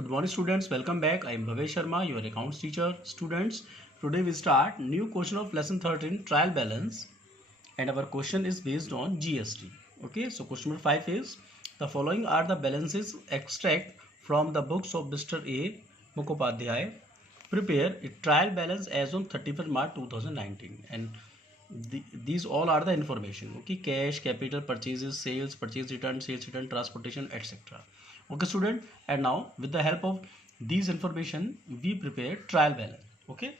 Good morning students, welcome back. I am Shaavyasharma, your accounts teacher. Students, today we start new question of lesson 13 trial balance, and our question is based on GST. Okay, so question number 5 is the following are the balances extract from the books of Mr. A. Mukhopadhyay. Prepare a trial balance as on 31st March 2019, and these all are the information. Okay, cash, capital, purchases, sales, purchase return, sales return, transportation, etc. Okay student, and now with the help of these information we prepare trial balance. Okay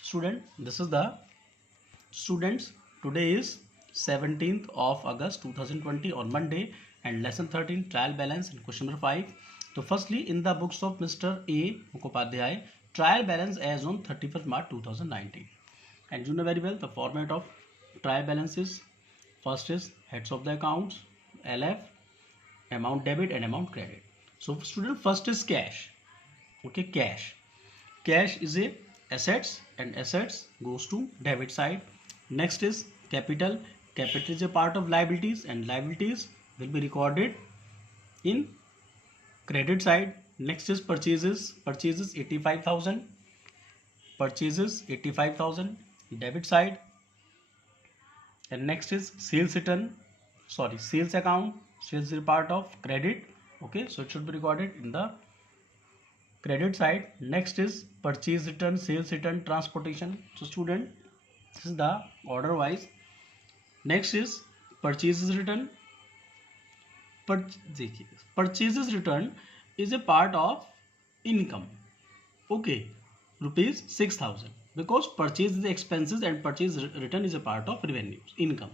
student, this is the students, today is 17th of August 2020 on Monday, and lesson 13 trial balance and question number 5. So firstly, in the books of Mr. A. Mukhopadhyay, trial balance as on 31st March 2019, and you know very well the format of trial balances. First is heads of the accounts, LF, amount debit and amount credit. So student, first is cash. Okay, cash is a assets, and assets goes to debit side. Next is capital is a part of liabilities, and liabilities will be recorded in credit side. Next is purchases 85,000, purchases 85,000 debit side. And next is sales account, sales is a part of credit. Okay, so it should be recorded in the credit side. Next is purchase return, sales return, transportation. So student, this is the order wise. Next is purchases return. Purchases return is a part of income. Okay, rupees 6,000, because purchase is expenses and purchase return is a part of revenues, income.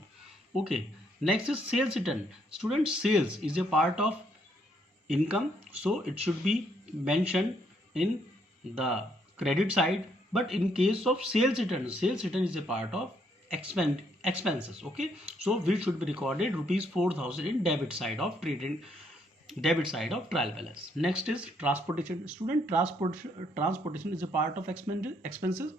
Okay, next is sales return. Student, sales is a part of income, so it should be mentioned in the credit side. But in case of sales return is a part of expenses. Okay, so we should be recorded rupees 4,000 in debit side of trial balance. Next is transportation. Student, transportation is a part of expenses,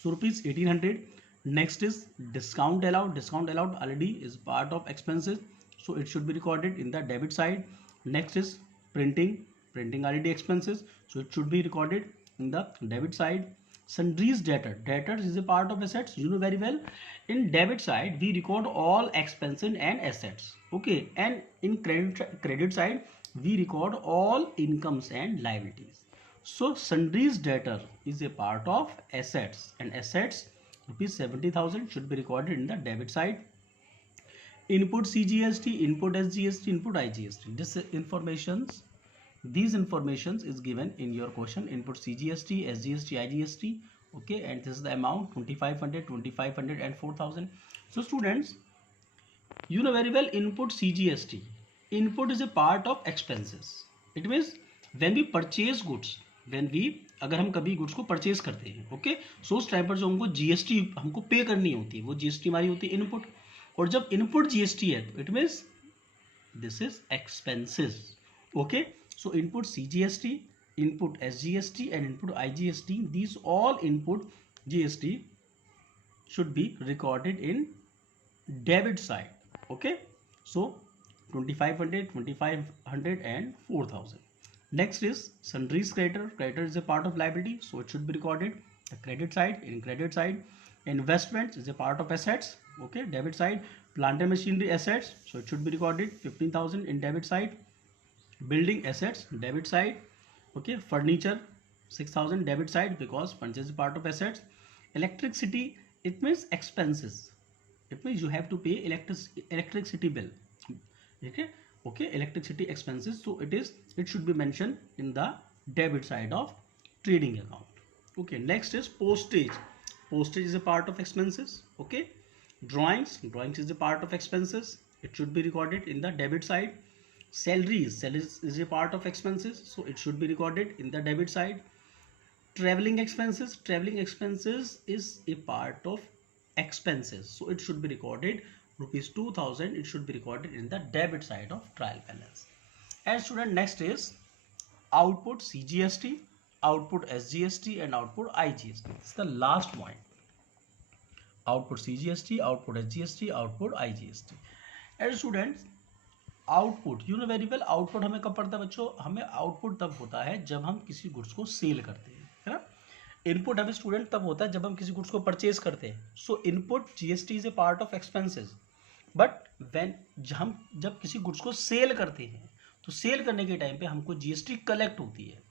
so rupees 1,800. Next is discount allowed already is part of expenses, so it should be recorded in the debit side. Next is printing already expenses, so it should be recorded in the debit side. Sundries debtors is a part of assets, you know very well. In debit side we record all expenses and assets. Okay, and in credit side we record all incomes and liabilities. So sundries debtor is a part of assets, and assets rupees 70,000 should be recorded in the debit side. Input CGST, input SGST, input IGST. These informations is given in your question. Input CGST, SGST, IGST. Okay, and this is the amount 2,500 and 4,000. So students, you know very well input CGST. Input is a part of expenses. It means when we purchase goods, अगर हम कभी goods को purchase करते हैं, okay, सो उस time पर जो हमको जीएसटी हमको पे करनी होती है, वो जीएसटी हमारी होती है इनपुट. और जब इनपुट जीएसटी है तो it means this is expenses. Okay, so input CGST, input SGST and input IGST, these all input GST should be recorded in debit side. Okay, so 2,500 and 4,000. Next is sundries creditor is a part of liability, so it should be recorded the credit side. In credit side, investments is a part of assets. Okay, debit side. Plant and machinery assets, so it should be recorded 15,000 in debit side. Building assets, debit side. Okay, furniture 6,000 debit side, because furniture is part of assets. Electricity, it means expenses. It means you have to pay electricity bill. Okay, electricity expenses, so it should be mentioned in the debit side of trading account. Okay, next is postage is a part of expenses. Okay, drawings is a part of expenses, it should be recorded in the debit side. Salaries is a part of expenses, so it should be recorded in the debit side. Traveling expenses is a part of expenses, so it should be recorded rupees 2,000, it should be recorded in the debit side of trial balance. And student, next is output CGST, output SGST and output IGST. This is the last point. Output CGST, output SGST, output IGST. And students, output, you know very well, output हमें कब पड़ता है बच्चों? हमें output तब होता है जब हम किसी गुड्स को सेल करते हैं, है ना। इनपुट हमें स्टूडेंट तब होता है जब हम किसी गुड्स को परचेज करते हैं। सो input GST is a part of expenses, but when हम जब किसी गुड्स को सेल करते हैं तो सेल करने के टाइम पे हमको जीएसटी कलेक्ट होती है।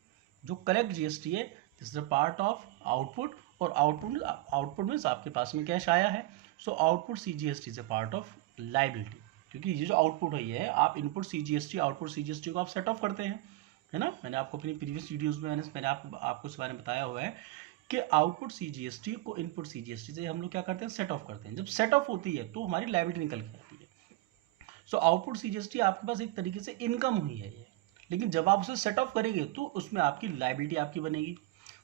जो कलेक्ट जीएसटी है this is a part of output, और आउटपुट मीन्स आपके पास में कैश आया है। So output CGST is a part of liability, क्योंकि ये जो आउटपुट हुई है, आप इनपुट सीजीएसटी आउटपुट सीजीएसटी को आप सेट ऑफ करते हैं, है ना। मैंने आपको अपनी प्रीवियस वीडियोस में मैंने आपको इस बारे में बताया हुआ है कि आउटपुट सीजीएसटी को इनपुट सीजीएसटी से हम लोग क्या करते हैं, सेट ऑफ करते हैं। जब सेट ऑफ होती है तो हमारी लायबिलिटी निकल के आती है। सो आउटपुट सीजीएसटी आपके पास एक तरीके से इनकम हुई है ये, लेकिन जब आप उसे सेट ऑफ करेंगे तो उसमें आपकी लायबिलिटी आपकी बनेगी।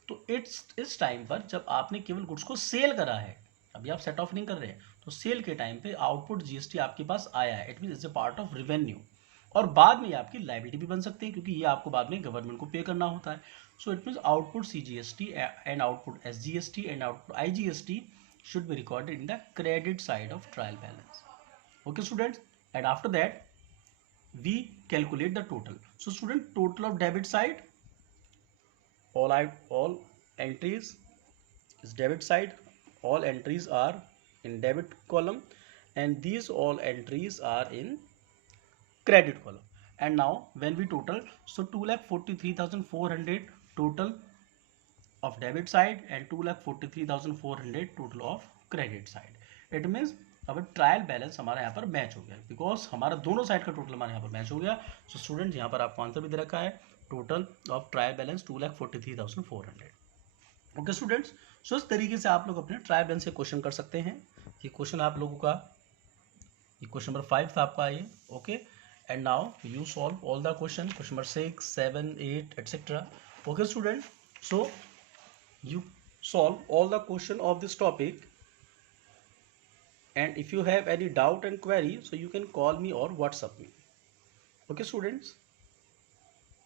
तो इस टाइम पर जब आपने केवल गुड्स को सेल करा है, अभी आप सेट ऑफ नहीं कर रहे हैं, तो सेल के टाइम पे आउटपुट जीएसटी आपके पास आया है, it mean is a part of revenue, और बाद में आपकी लायबिलिटी भी बन सकती है क्योंकि ये आपको बाद में गवर्नमेंट को पे करना होता है। So it means output CGST and output SGST and output IGST should be recorded in the credit side of trial balance. Okay students, and after that we calculate the total. So student, total of debit side, all entries is debit side, all entries are in debit column, and these all entries are in credit column. And now when we total, so 2,43,400 total of debit side and 2,43,400 total of credit side. It means अब trial balance हमारा यहाँ पर match हो गया, because हमारा दोनों side का total हमारे यहाँ पर मैच हो गया। सो स्टूडेंट, यहाँ पर आपको आंसर भी दे रखा है, total of trial balance 2,43,400। Okay students, so इस तरीके से आप लोग अपने ट्रायल बैलेंस से क्वेश्चन कर सकते हैं। ये क्वेश्चन आप लोगों का, ये क्वेश्चन नंबर 5 था आपका ये। Okay, and now you solve all the question number 6, 7, 8 etcetera. Okay student, so you solve all the question of this topic, and if you have any doubt and query, so you can call me or WhatsApp me. Okay students.